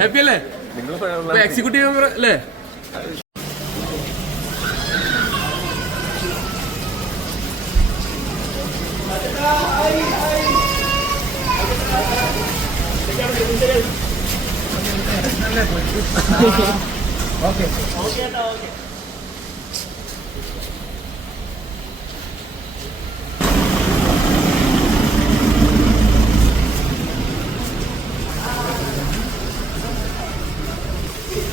Happy അല്ലേ? Executive member അല്ലേ?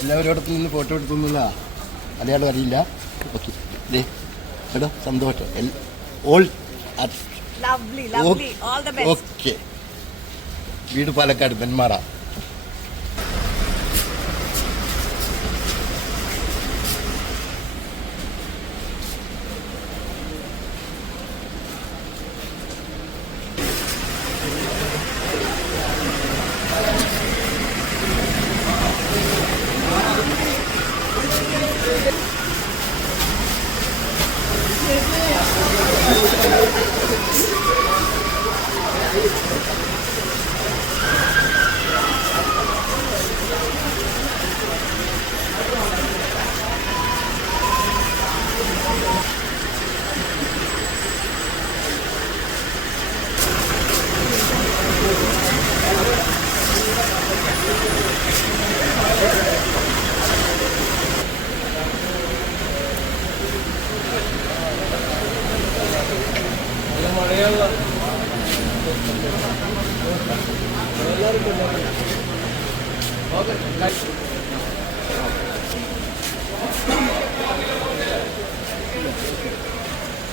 എല്ലാവരോടൊപ്പം നിന്ന് ഫോട്ടോ എടുത്തുന്നില്ല അയാൾ അറിയില്ല ഓക്കെ എടോ സന്തോഷം ഓൾ. ഓക്കെ വീട് പാലക്കാട് ബെന്മാറ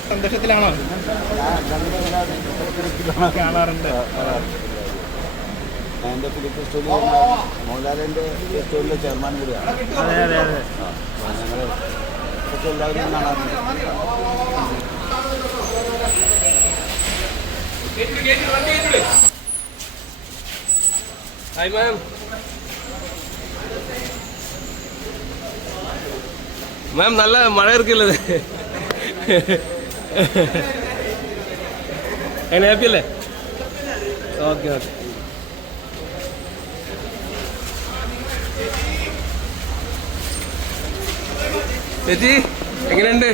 സന്തോഷത്തിലാണോ? കാണാറുണ്ട്. എന്റെ ഫിലിപ്പ് സ്റ്റോറിലെ മോഹൻലാലിന്റെ സ്റ്റോറിലെ ചെയർമാൻ കൂടിയാണ്. ഞങ്ങൾ എല്ലാവരും കാണാറുണ്ട്. ഹായ് മാം മാം നല്ല മഴ ഇരിക്കില്ലത് എങ്ങനെ ഹാപ്പി അല്ലേ? ഓക്കെ ഓക്കെ ചേച്ചി എങ്ങനെയുണ്ട്?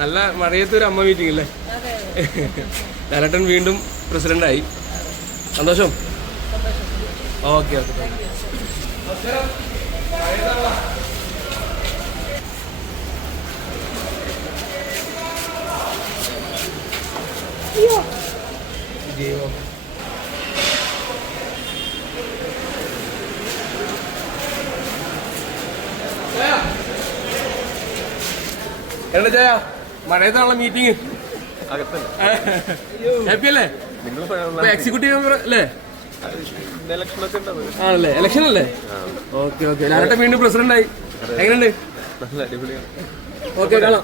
നല്ല മഴയത്തൊരു അമ്മ മീറ്റിംഗ് അല്ലേ ലാലേട്ടൻ വീണ്ടും പ്രസിഡന്റായി. സന്തോഷം? ഓക്കെ ഓക്കെ എന്താ ചായ മഴയത്താണല്ലോ മീറ്റിംഗ് ഹാപ്പി അല്ലേ? എക്സിക്യൂട്ടീവ് മെമ്പർ അല്ലേ? ആണല്ലേ? ഇലക്ഷൻ അല്ലേ? ഓക്കെ ഓക്കെ ലാലേട്ടൻ വീണ്ടും പ്രസിഡന്റ് ആയി. എങ്ങനെയുണ്ട്? ഓക്കെ കാണാം.